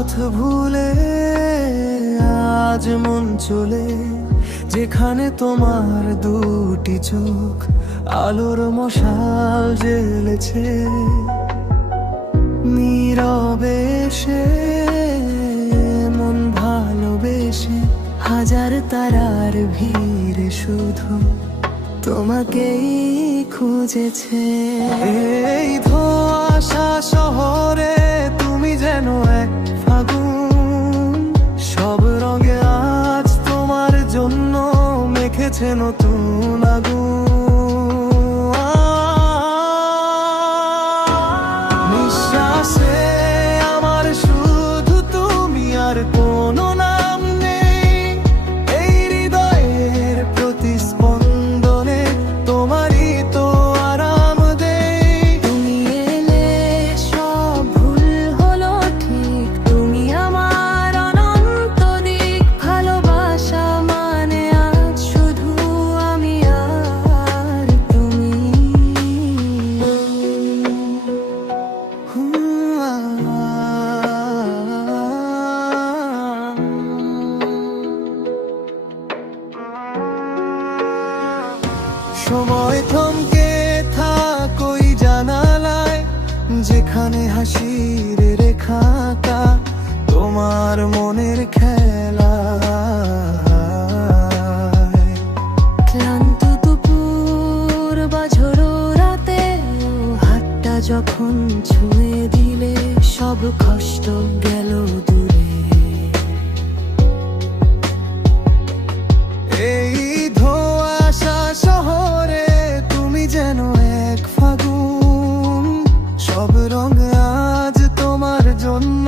পথ ভুলে আজ মন চলে যেখানে তোমার দুটি চোখ আলোর মশাল জ্বেলেছে। নীরবে সে মন ভালোবেসে হাজার তারার ভিড়ে শুধু তোমাকেই খুঁজেছে। এই ধোঁয়াশা শহরে তুমি যেন এক ফাগুন, সব রঙে আজ তোমার জন্য মেখেছে নতুন আগুন। নিঃশ্বাসে আমার শুধু তুমি, আর কোনো নাম নেই। এই হৃদয়ের প্রতিস্পন্দনে তোমারই তো আরাম দেই। তুমি এলে সব ভুল হলো ঠিক, তুমি আমার অনন্ত দিক। ভালোবাসা মানে আজ শুধু আমি আর তুমি। সময় থমকে থাকোই জানালায়, যেখানে হাসির রেখা আঁকা তোমার মনের খেলা। ক্লান্ত দুপুর বা ঝোড়ো রাতে হাতটা যখন ছুঁয়ে দিলে সব কষ্ট গেল দূরে। এই ধোঁয়াশা শহরে তুমি যেন এক ফাগুন, সব রঙ আজ তোমার জন্য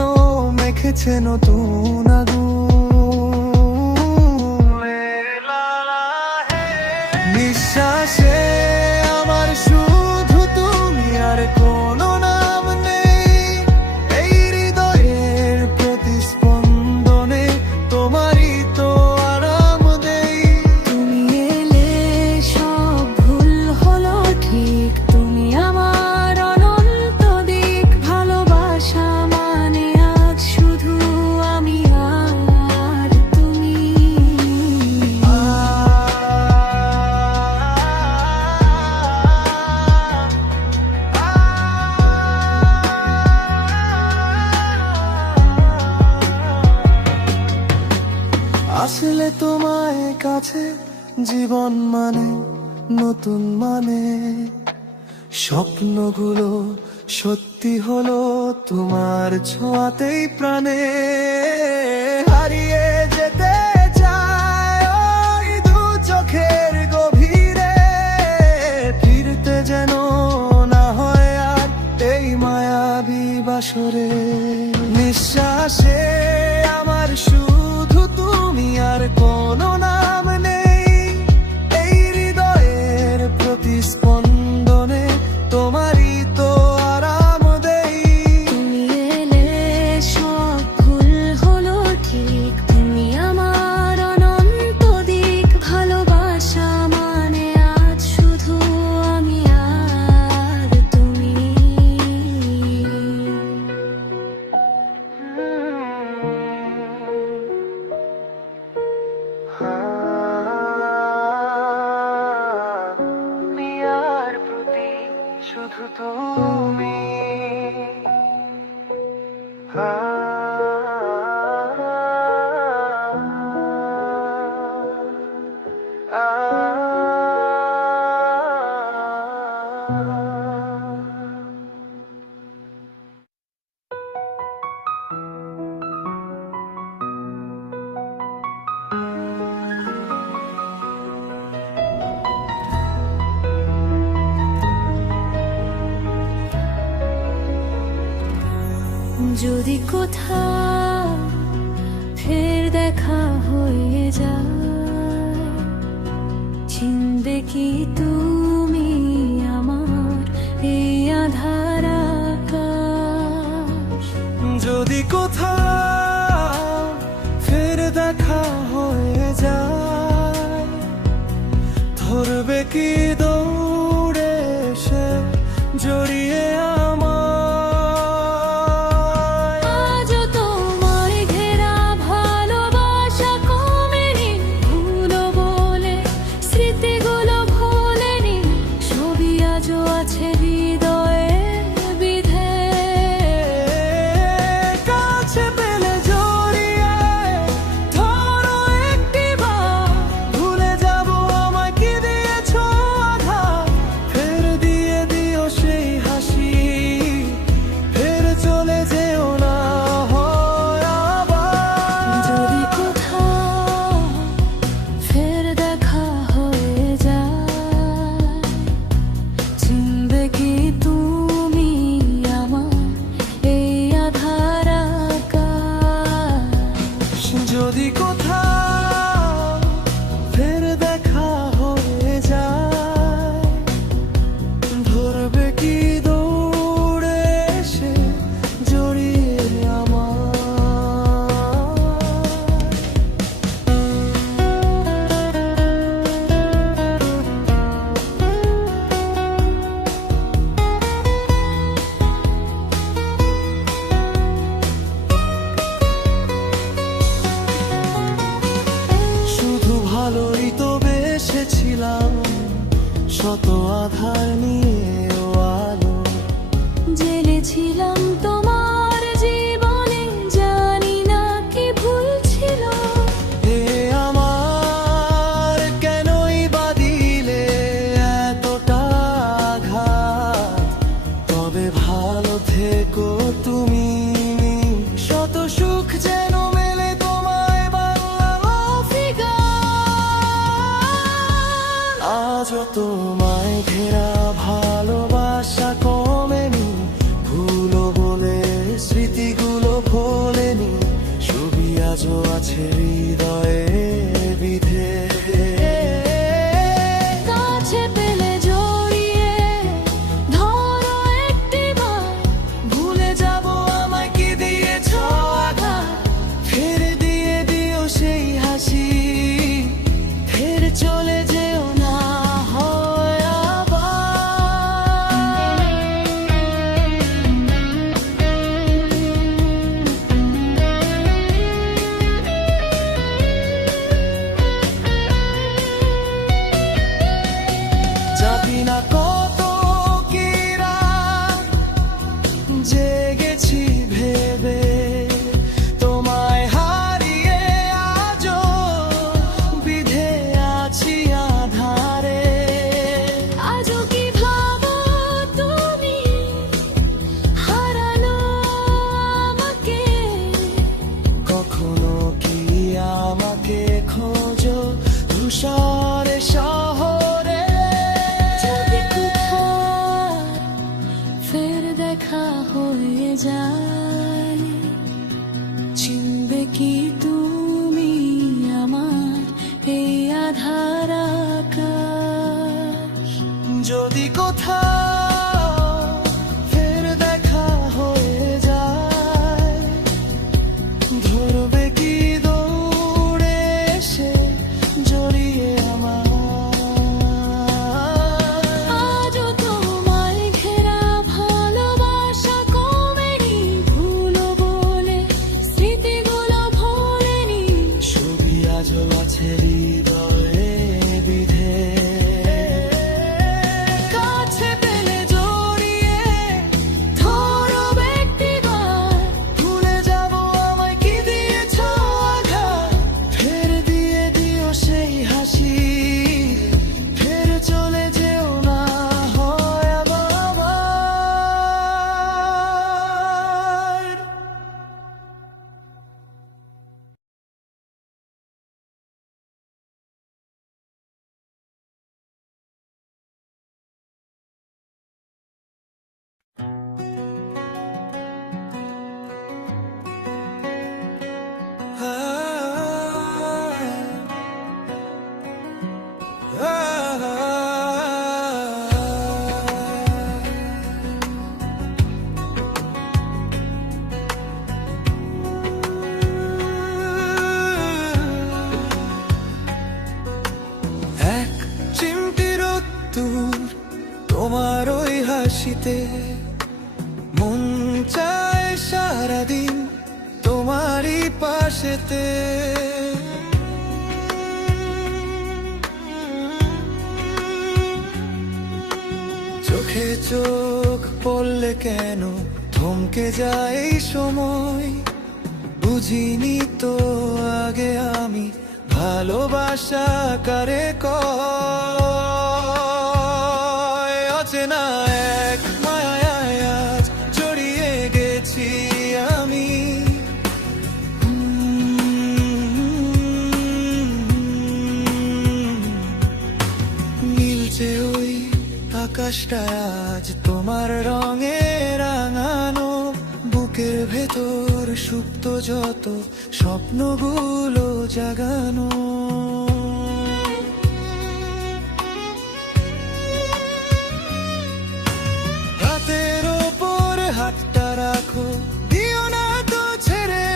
মেখেছে নতুন আগুন। নিঃশ্বাসে আমার শুধু তুমি, আর কোনো নাম নেই। এই হৃদয়ের প্রতিস্পন্দনে তোমারই তো আরাম দেই। তুমি এলে সব ভুল হলো ঠিক, তুমি আমার অনন্ত দিক। ভালোবাসা মানে আজ শুধু আমি আর তুমি। আসলে তোমায় কাছে জীবন মানে নতুন মানে। স্বপ্নগুলো সত্যি হলো তোমার ছোঁয়াতেই প্রাণে। হারিয়ে যেতে চায় ওই দু চোখের গভীরে, ফিরতে যেন না হয় আর এই মায়াবী বাসরে। নিঃশ্বাসে আমার শুধু তুমি, আর কোনো নাম নেই। এই হৃদয়ের প্রতিস্পন্দনে তোমারই তো আরাম দেই। তুমি এলে সব ভুল হলো ঠিক, তুমি আমার অনন্ত দিক। ভালোবাসা মানে আজ শুধু আমি আর তুমি। প্রিয়ার প্রতি শুধু তুমি। যদি কোথাও ফের দেখা হয়ে যায়, চিনবে কি তুমি আমার এই আঁধার আকাশ? যদি কোথাও ফের দেখা হয়ে যায়, ধরবে কি দৌড়ে সে জড়িয়ে আমায়? আজও তোমার যদি কোথাও ফের দেখা হয়ে যায়, ধরবে কি দৌড়ে এসে জড়িয়ে আমার। শুধু ভালোই তো বেসেছিলাম, শত আধার নিয়েও আলো জেনেছিলাম তোমার জীবনে, জানি না কি ভুল ছিল। হে আমার কেনই বা দিলে এতটা আঘাত, তবে ভালো থেকো তুমি। শত সুখ যেন মেলে তোমায় বাংলা গান। আজও তোমায় ঘেরা ভালোবাসা কমেনি, ভুলো বলে স্মৃতিগুলো ভোলেনি, ছবি আজও আছে হৃদয়ে বিধে। কাছে পেলে জড়িয়ে ধরো একটিবার, ভুলে যাব আমায় কি দিয়েছ আঘাত, ফের দিয়ে দিও সেই হাসি, ফের চলে যেও না হয় আবার। যাবি না কত কি রাত জেগেছি ভেবে, তোমায় হারিয়ে আজও বিধে আছি আধারে। আজও কি ভাবো তুমি হারানো আমাকে? কখনো কি আমাকে খোঁজো ধূসর শহরে? যদি কোথাও ফের দেখা হয়ে যায়, চিনবে কি তুমি আমার এই আধার আকাশ? যদি কোথাও ফের দেখা হয়ে যায়, ধরবে কি দৌড়ে এসে জড়িয়ে আমার। আজও তোমায় ঘেরা ভালোবাসা কমেনি, ভুলো বলে স্মৃতিগুলো ভোলেনি, ছবি আজও আছে হৃদয়ে বিধে। কাছে পেলে জড়িয়ে ধরো একটিবার, ভুলে যাব আমায় কি দিয়েছ আঘাত, ফের দিয়ে দিও সেই হাসি, ফের চলে যেও না হয় আবার। এক চিমটি রোদ্দুর তোমার ওই হাসিতে, মন চায় সারাদিন তোমারই পাশেতে। চোখে চোখ পড়লে কেন থমকে যায় এই সময়, বুঝিনি তো আগে আমি ভালোবাসা কারে কয়। অচেনা এক মায়ায় আজ জড়িয়ে গেছি আমি, নীলচে ওই আকাশটা আজ তোমার রঙে রাঙানো, বুকের ভেতর সুপ্ত যত স্বপ্নগুলো জাগানো। হাতের ওপর হাতটা রাখো, দিও না তো ছেড়ে,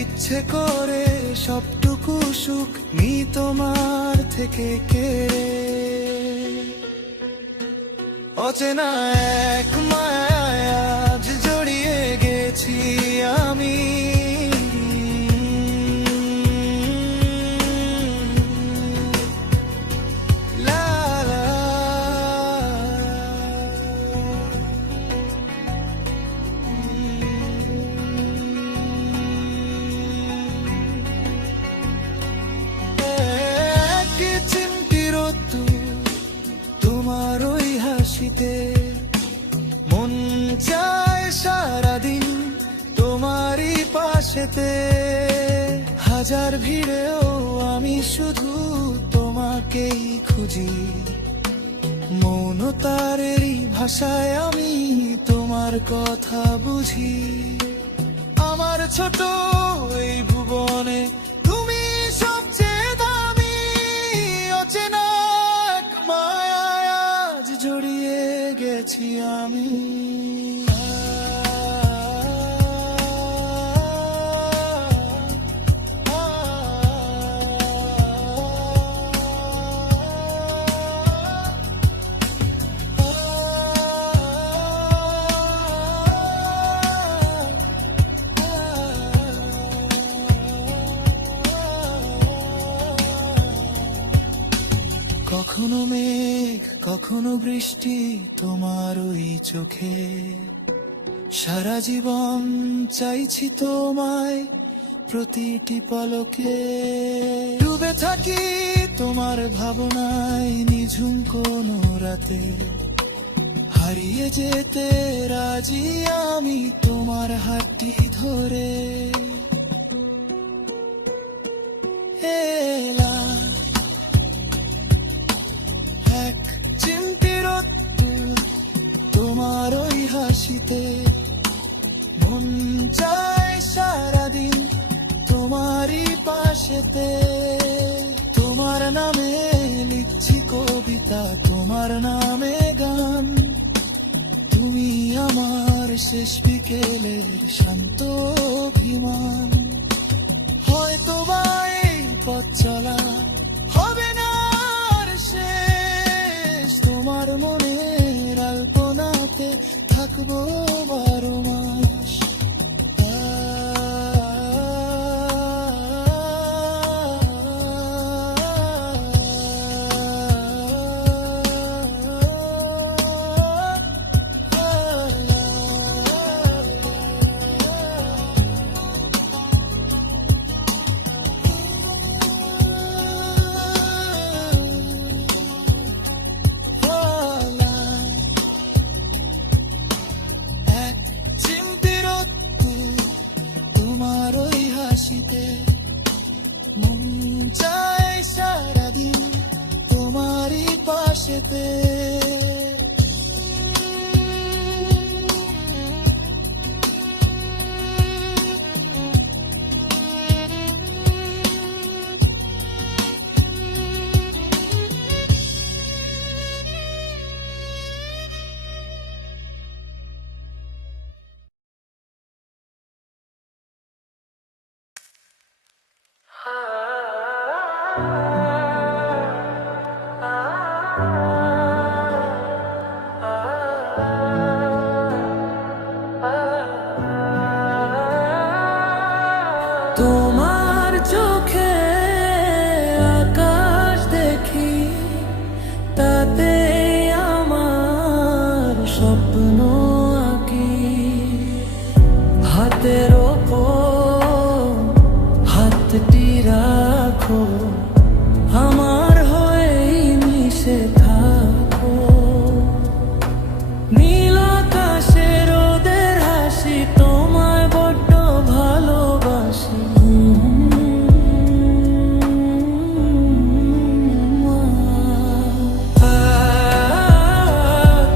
ইচ্ছে করে সবটুকু সুখ নি তোমার থেকে কেড়ে। অচেনা এক মায়ায় আজ জড়িয়ে গেছি আমি, লা লা। এক চিমটি রোদ্দুর তোমার ওই হাসিতে, মন চায় সারাদিন তোমারই পাশেতে। হাজার ভিড়েও আমি শুধু তোমাকেই খুঁজি, মৌনতারেরই ভাষায় আমি তোমার কথা বুঝি। আমার ছোট এই ভুবনে তুমি সবচেয়ে দামি, অচেনা এক মায়ায় আজ জড়িয়ে গেছি আমি। কখনো মেঘ কখনো বৃষ্টি তোমার ওই চোখে, সারা জীবন চাইছি তোমায় প্রতিটি পলকে। ডুবে থাকি তোমার ভাবনায় নিঝুম কোনো রাতে, হারিয়ে যেতে রাজি আমি তোমার হাতটি ধরে। এলা এক চিমটি রোদ্দুর তোমার ওই হাসিতে, মন চায় সারাদিন তোমারই পাশেতে। তোমার নামে লিখছি কবিতা, তোমার নামে গান, তুমি আমার শেষ বিকেলের শান্ত অভিমান। হয়তো বা এই পথ চলা হবে না আর শেষ, তোমার মনের আলপনাতে থাকবো 12 মাস। এক চিমটি রোদ্দুর তোমার ওই হাসিতে, মন চায় সারাদিন তোমারই পাশেতে। তোমার চোখে আকাশ দেখি, তাতে আমার স্বপ্ন আঁকি। হাতের ওপর হাতটি রাখো, আমার হয়েই মিশে থাকো। নীল আকাশে রোদের হাসি, তোমায় বড্ড ভালোবাসি।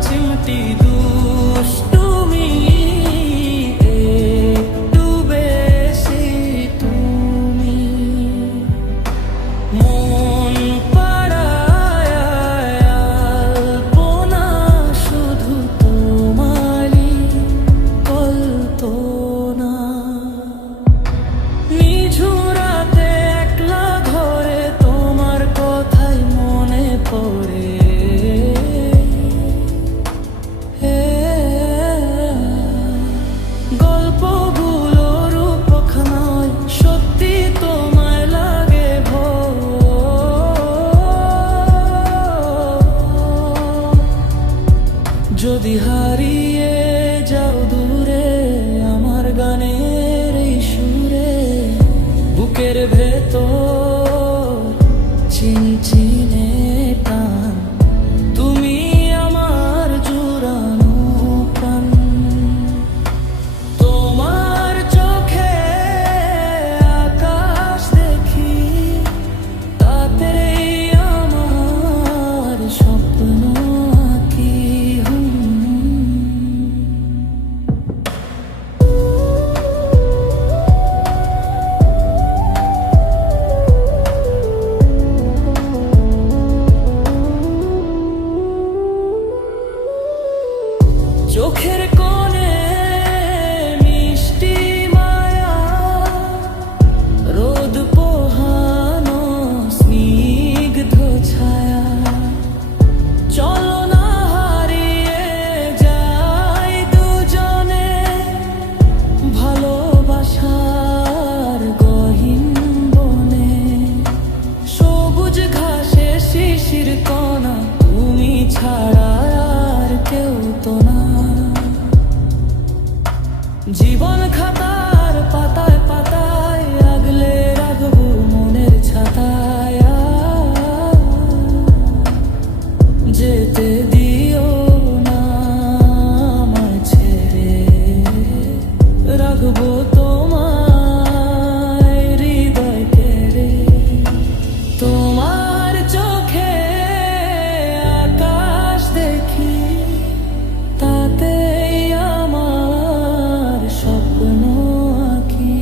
চিমটি দুষ্টুমি একটু বুকের ভেতর চিনচিনে টান, তুমি আমার জুড়ানো প্রাণ। তোমার চোখে আকাশ দেখি, তাতে আমার স্বপ্ন আঁকি। চোখের কোণে মিষ্টি মায়া, রোদ পোহানো স্নিগ্ধ ছায়া। চলো না হারিয়ে যাই দুজনে ভালোবাসার গহীন বনে। সবুজ ঘাসে শিশির কণা, তুমি ছাড়া আর কেউ তো না। জীবন খাতার পাতায় পাতায় আগলে রাখবো মনের ছাতায়। যেতে দিও না আমায় ছেড়ে, রাখবো তোমায় হৃদয় কেড়ে। তোমার চোখে আকাশ দেখি, তাতে আমার স্বপ্ন আঁকি।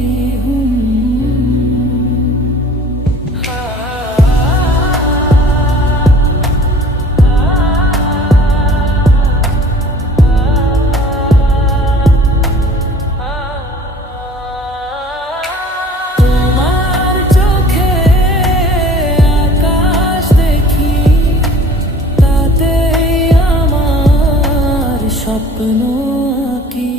তোমার চোখে আকাশ দেখি, তাতে আমার স্বপ্ন আঁকি।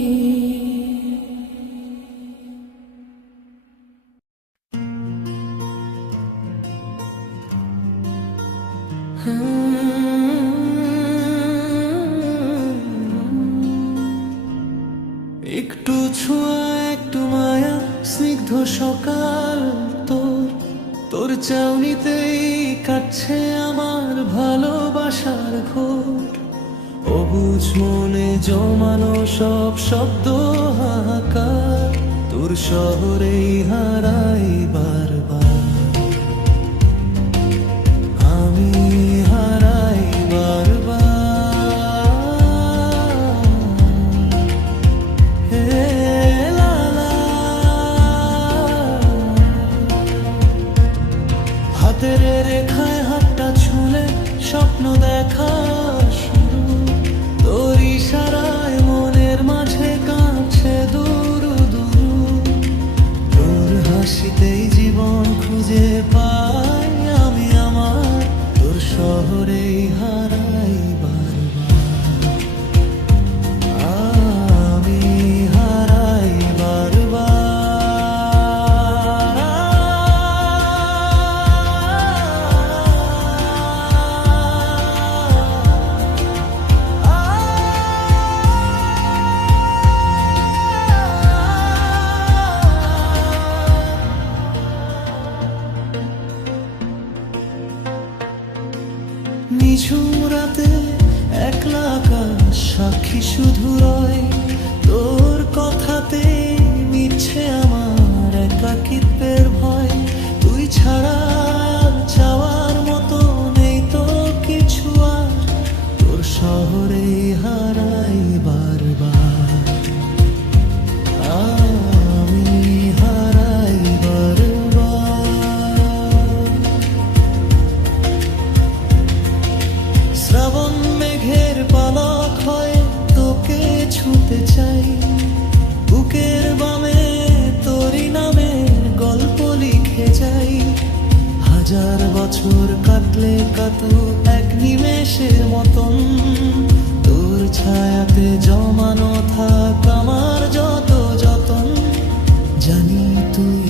একটু ছোঁয়া একটু মায়া, স্নিগ্ধ সকাল তোর চাউনিতেই কাটছে আমার ভালোবাসার ঘোর। অবুঝ মনে জমানো সব শব্দ হাহাকার, তোর শহরেই হারাই বারবার। আমি হারাই বারবার। হে লালা, হাতের রেখায় হাতটা ছুঁলে স্বপ্ন দেখা শুরু। তোর ইশারায় মনের মাঝে কাঁপছে দুরু দুরু। তোর হাসিতেই জীবন খুঁজে পাই আমি আমার, তোর শহরেই হারাই বারবার। আমি হারাই বারবার। নিঝুম রাতে একলা আকাশ সাক্ষী শুধু রয়, তোর কথাতে মিছে আমার একাকিত্বের ভয়। তুই ছাড়া আর চাওয়ার মতো নেই তো কিছু আর, তোর শহরে হারাই বারবার। আমি হারাই বারবার। শ্রাবণ মেঘের পালক হয়ে তোকে ছুঁতে চাই, বুকের বামে তোরই নামের গল্প লিখে যাই। হাজার বছর কাটলে কাটুক এক নিমেষের মতন, তোর ছায়াতে জমানো থাক আমার যত যতন। জানি তুই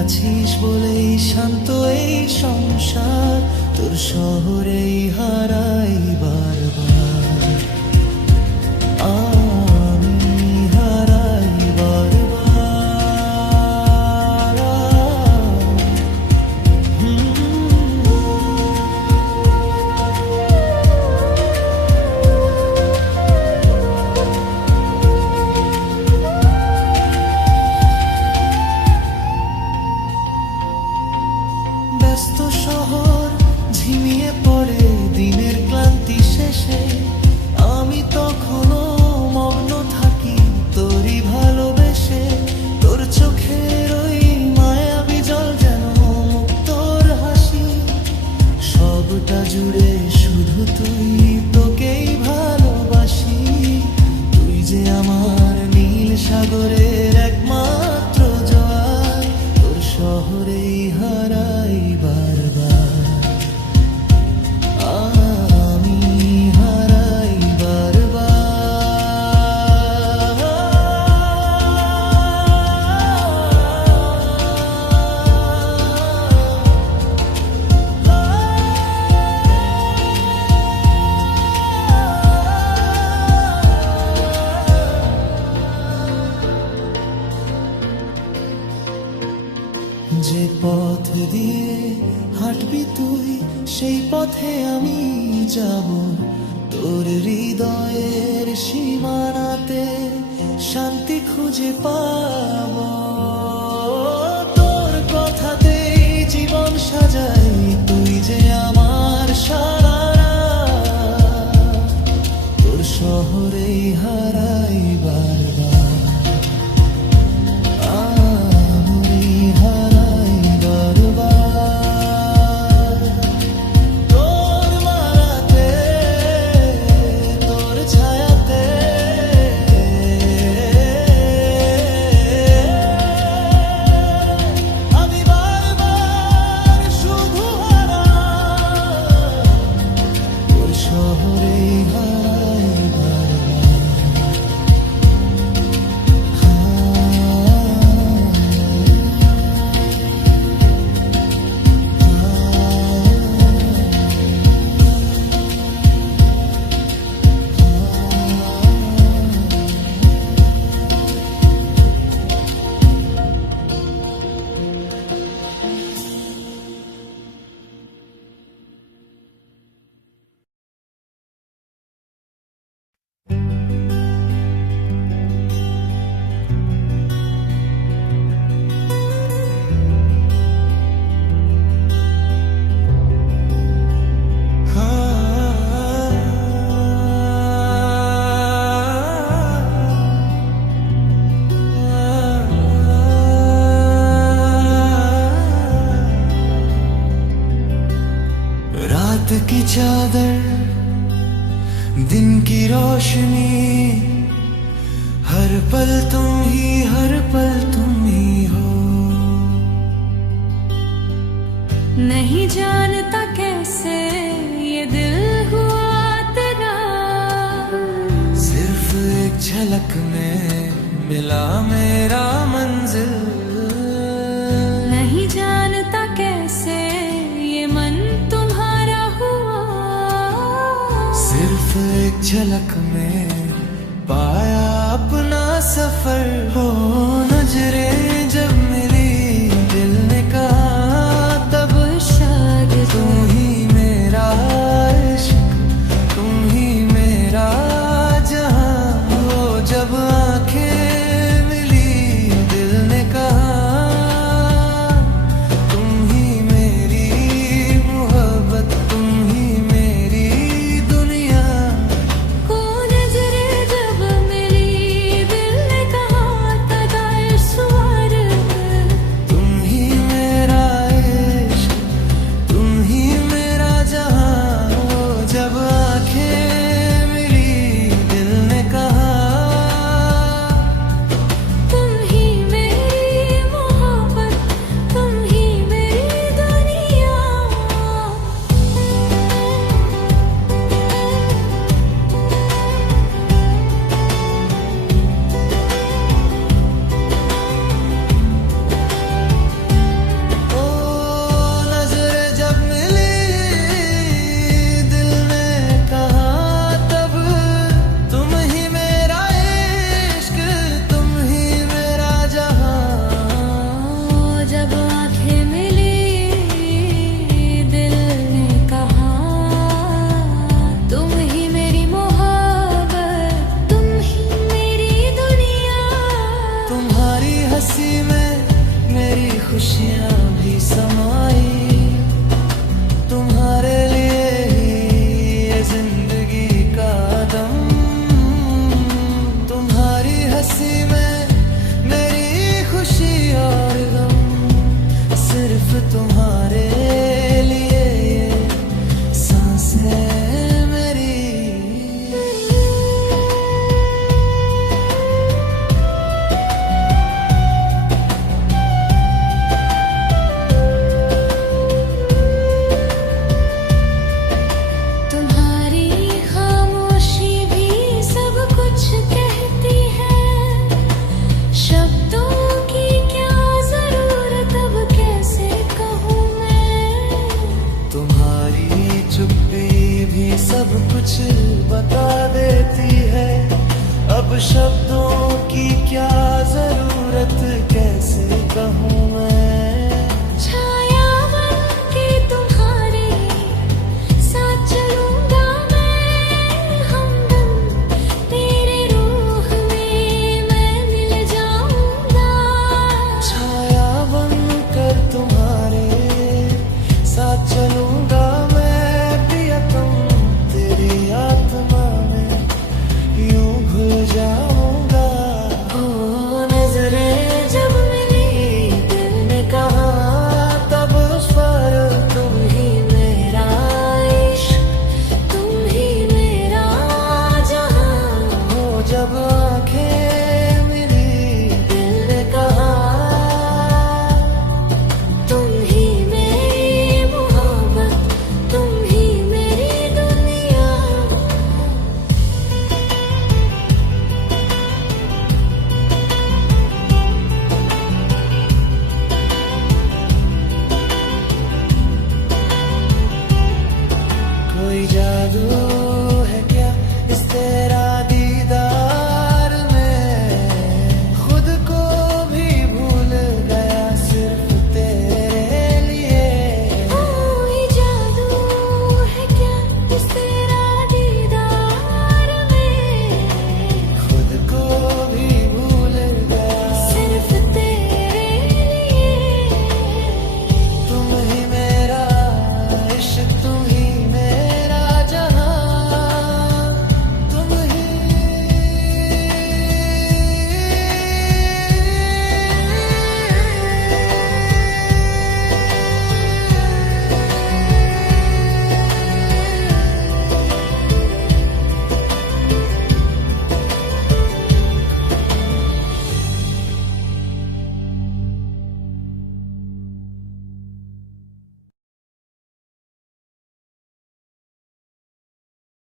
আছিস বলেই শান্ত এই সংসার, তোর শহরেই হারাই বারবার। আমি হারাই বারবার। ব্যস্ত শহর ঝিমিয়ে পড়ে দিনের ক্লান্তি শেষে, আমি তখনও মগ্ন থাকি তোরই ভালোবেসে। তোর চোখের ওই মায়াবী জল যেন মুক্তোর হাসি, সবটা জুড়ে শুধু তুই, তোকেই ভালোবাসি। তুই যে আমার নীল সাগরের একমাত্র জয়, তোর শহরেই হারাই বারবার, আমি হারাই যে পথ দিয়ে হাঁটবি তুই, সেই পথে আমি যাব। তোর হৃদয়ের সীমানাতে শান্তি খুঁজে পাব। তোর কথাতেই জীবন সাজাই, তুই যে আমার সারা। তোর শহরেই হারাই বারবার, रात की चादर दिन की रोशनी, हर पल तुम ही, हर पल तुम ही हो। नहीं जानता कैसे ये दिल हुआ तेरा, सिर्फ एक झलक में मिला मेरा मंजिल। नहीं जानता कैसे ये मन तुम्हारा हुआ, सिर्फ एक झलक में पाया अपना सफर। हो नजरें जब मिली, दिल ने कहा तब शायद तुम ही मेरा इश्क, तुम ही मेरा जहां। हो जब आंखें मिली, दिल ने कहा तुम ही मेरी मोहब्बत, तुम ही मेरी दुनिया। को नजरे जब मिली, दिल ने कहा तदाइश्वर, तुम ही मेरा इश्क, तुम ही मेरा जहां। हो जब आंखें मिली, दिल ने कहा तुम ही मेरी मोहब्बत, तुम ही मेरी दुनिया। ओ नजरें जब मिली, दिल ने कहा तब तुम ही मेरा इश्क, तुम ही मेरा जहां। जब आंखें मिली, दिल ने कहा तुम ही मेरी मोहब्बत, तुम ही मेरी दुनिया। तुम्हारी हंसी में मेरी खुशियां भी समाई